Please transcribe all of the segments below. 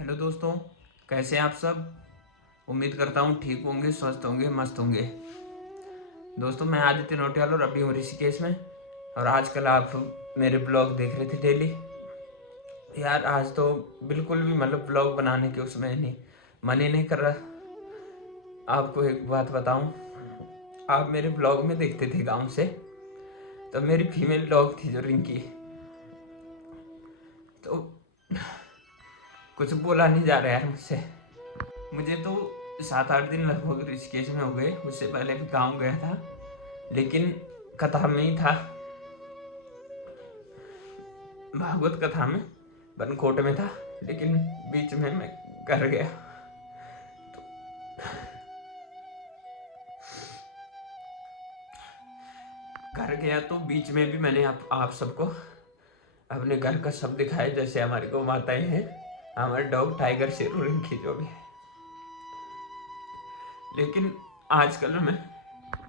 Hello दोस्तों, कैसे हैं आप सब। उम्मीद करता हूँ ठीक होंगे, स्वस्थ होंगे, मस्त होंगे। दोस्तों, मैं आदित्य नोटियाल और अभी हूँ ऋषिकेश में। और आजकल आप मेरे ब्लॉग देख रहे थे डेली। यार आज तो बिल्कुल भी ब्लॉग बनाने के उसमें नहीं, मन ही नहीं कर रहा। आपको एक बात बताऊं, आप मेरे ब्लॉग में देखते थे गांव से, तो मेरी फीमेल डॉग थी जो रिंकी। तो कुछ बोला नहीं जा रहा यार मुझसे। मुझे तो 7-8 दिन लगभग ऋषिकेश में हो गए। उससे पहले भी गांव गया था, लेकिन कथा में ही था, भागवत कथा में, बनकोट में था। लेकिन बीच में मैं घर गया। घर गया तो बीच में भी मैंने आप सबको अपने घर का सब दिखाया, जैसे हमारी गौ माताएं हैं, हमारे डॉग, टाइगर, शेरू, रिंकी जो भी है। लेकिन आजकल में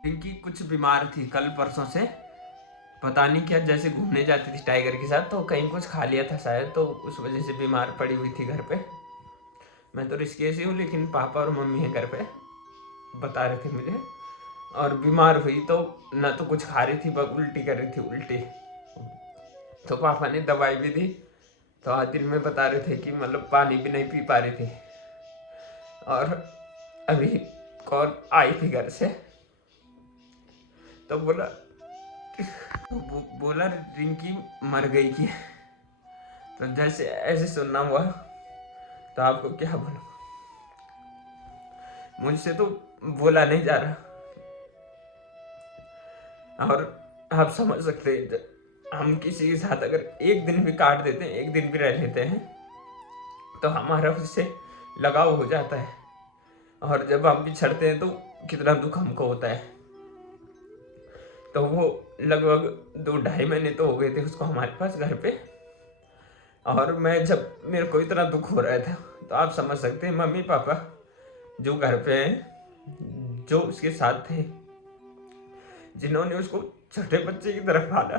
रिंकी कुछ बीमार थी कल परसों से, पता नहीं क्या, जैसे घूमने जाती थी टाइगर के साथ, तो कहीं कुछ खा लिया था शायद, तो उस वजह से बीमार पड़ी हुई थी घर पे। मैं तो ऋषिकेश ही हूँ, लेकिन पापा और मम्मी है घर पे, बता रहे थे मुझे। और बीमार हुई तो ना तो कुछ खा रही थी, बस उल्टी कर रही थी, उल्टी। तो पापा ने दवाई भी दी। तो आज दिन में बता रहे थे कि पानी भी नहीं पी पा रही थी। और अभी कॉल आई थी घर से, तो बोला रिंकी मर गई की। तो जैसे ऐसे सुनना हुआ, तो आपको क्या बोलूं, मुझसे तो बोला नहीं जा रहा। और आप समझ सकते हैं, हम किसी के साथ अगर एक दिन भी काट देते हैं, एक दिन भी रह लेते हैं, तो हमारा उससे लगाव हो जाता है। और जब हम बिछड़ते हैं तो कितना दुख हमको होता है। तो वो लगभग 2-2.5 महीने तो हो गए थे उसको हमारे पास घर पे। और मैं जब मेरे को इतना दुख हो रहा था, तो आप समझ सकते हैं मम्मी पापा जो घर पे हैं, जो उसके साथ थे, जिन्होंने उसको छोटे बच्चे की तरफ पाला,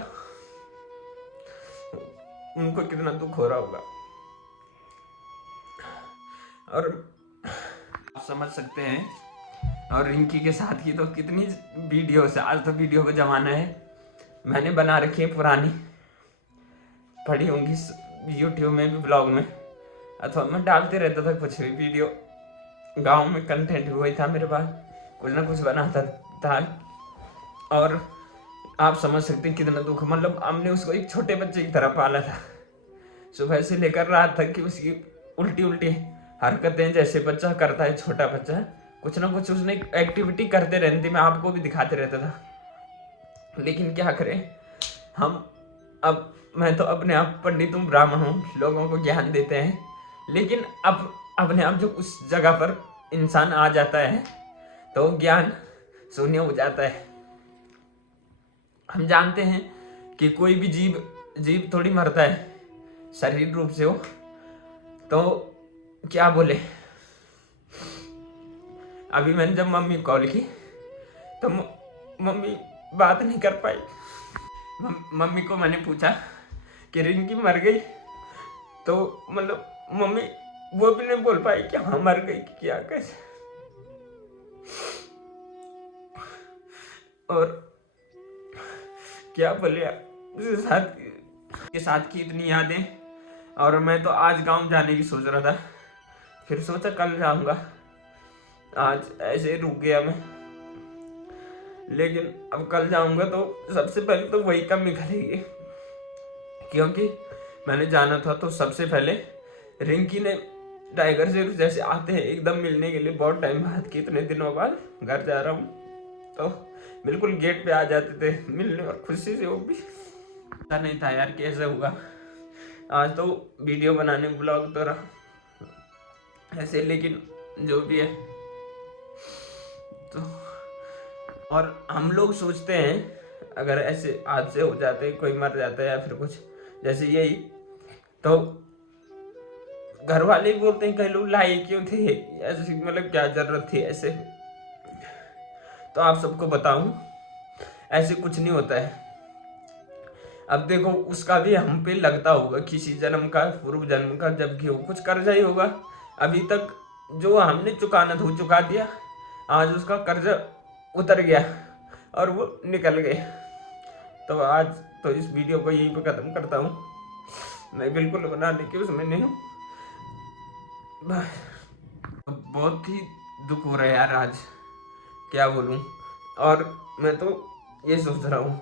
उनको कितना दुख हो रहा होगा। और आप समझ सकते हैं। और रिंकी के साथ की तो कितनी वीडियो है, आज तो वीडियो का जमाना है, मैंने बना रखी है पुरानी, पड़ी होंगी यूट्यूब में भी, ब्लॉग में, अथवा मैं डालते रहता था कुछ भी वीडियो। गांव में कंटेंट वही था मेरे पास, कुछ ना कुछ बनाता था। और आप समझ सकते हैं कितना दुख, हमने उसको एक छोटे बच्चे की तरह पाला था। सुबह से लेकर रात तक की उसकी उल्टी उल्टी हरकतें जैसे बच्चा करता है, छोटा बच्चा, कुछ ना कुछ उसने एक्टिविटी करते रहती थी, मैं आपको भी दिखाते रहता था। लेकिन क्या करें हम, अब मैं तो अपने आप पंडित हूँ, ब्राह्मण हूँ, लोगों को ज्ञान देते हैं, लेकिन अब अपने आप जो उस जगह पर इंसान आ जाता है, तो ज्ञान शून्य हो जाता है। हम जानते हैं कि कोई भी जीव थोड़ी मरता है, शरीर रूप से हो, तो क्या बोले। अभी मैंने जब मम्मी को कॉल की, तो मम्मी बात नहीं कर पाई। मम्मी को मैंने पूछा कि रिंकी मर गई, तो मम्मी वो भी नहीं बोल पाई कि हाँ मर गई, कि क्या, कैसे। और क्या बोले, उसके साथ की इतनी यादें। और मैं तो आज गांव जाने की सोच रहा था, फिर सोचा कल जाऊंगा, आज ऐसे रुक गया मैं। लेकिन अब कल जाऊंगा तो सबसे पहले तो वही कमी करेगी, क्योंकि मैंने जाना था तो सबसे पहले रिंकी ने, टाइगर से जैसे आते हैं एकदम मिलने के लिए, बहुत टाइम बाद, कितने दिनों बाद घर जा रहा हूँ, तो बिल्कुल गेट पे आ जाते थे मिलने, और खुशी से वो भी पता नहीं था यार कैसे होगा। आज तो वीडियो बनाने, ब्लॉग तो रहा ऐसे, लेकिन जो भी है। तो और हम लोग सोचते हैं अगर ऐसे हादसे हो जाते हैं, कोई मर जाता है या फिर कुछ जैसे यही, तो घर वाले भी बोलते हैं कई लोग लाई क्यों थे ऐसे, क्या जरूरत थी ऐसे। तो आप सबको बताऊं, ऐसे कुछ नहीं होता है। अब देखो उसका भी हम पे लगता होगा किसी जन्म का, पूर्व जन्म का, जबकि वो कुछ कर्जा ही होगा। अभी तक जो हमने चुकाना था वो चुका दिया, आज उसका कर्जा उतर गया और वो निकल गए। तो आज तो इस वीडियो को यहीं पे खत्म करता हूँ। मैं बिल्कुल बनाने की उसमें नहीं हूँ। बहुत ही दुख हो रहा है यार आज, क्या बोलूँ। और मैं तो ये सोच रहा हूँ,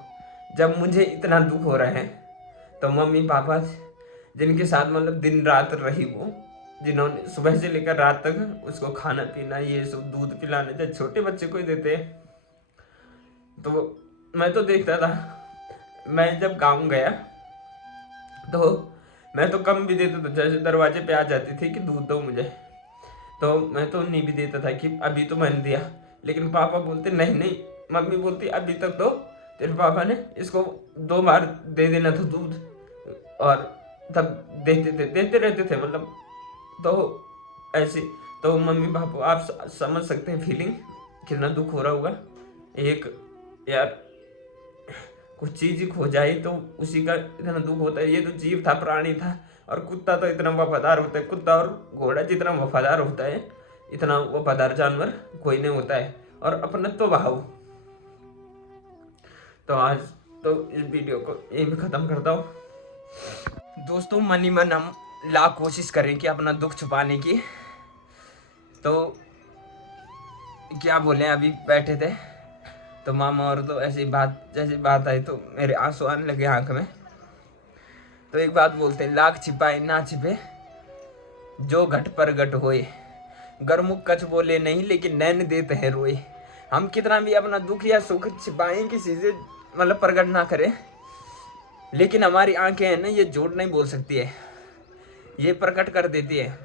जब मुझे इतना दुख हो रहा है तो मम्मी पापा जिनके साथ मतलब दिन रात रही, वो जिन्होंने सुबह से लेकर रात तक उसको खाना पीना ये सब दूध पिलाने जब छोटे बच्चे को ही देते हैं, तो मैं तो देखता था। मैं जब गाँव गया तो मैं तो कम भी देता था, जैसे दरवाजे पे आ जाती थी कि दूध दो मुझे, तो मैं तो नहीं भी देता था कि अभी तो मैंने दिया। लेकिन पापा बोलते नहीं नहीं, मम्मी बोलती अभी तक तो तेरे पापा ने इसको 2 बार दे देना था दूध, और तब देते रहते थे मतलब। तो ऐसे तो मम्मी पापा आप समझ सकते हैं फीलिंग कितना दुख हो रहा होगा। एक यार कुछ चीज खो जाए तो उसी का इतना दुख होता है। ये तो जीव था, प्राणी था, और कुत्ता तो इतना वफादार होता है, कुत्ता और घोड़ा जितना वफादार होता है इतना वफादार जानवर कोई नहीं होता है। और अपनत्व भाव। तो आज तो इस वीडियो को यहीं पे खत्म करता हूँ। दोस्तों मन ही मन हम लाख कोशिश करें कि अपना दुख छुपाने की, तो क्या बोले, अभी बैठे थे तो मामा और तो ऐसी बात, जैसी बात आई तो मेरे आंसू आने लगे आंख में। तो एक बात बोलते हैं, लाख छिपाए ना छिपे जो घट पर घट होए, गरमुख कछ बोले नहीं लेकिन नैन देते हैं रोए। हम कितना भी अपना दुख या सुख छिपाएं, किसी से मतलब प्रकट ना करें, लेकिन हमारी आंखें हैं ना, ये झूठ नहीं बोल सकती है, ये प्रकट कर देती है।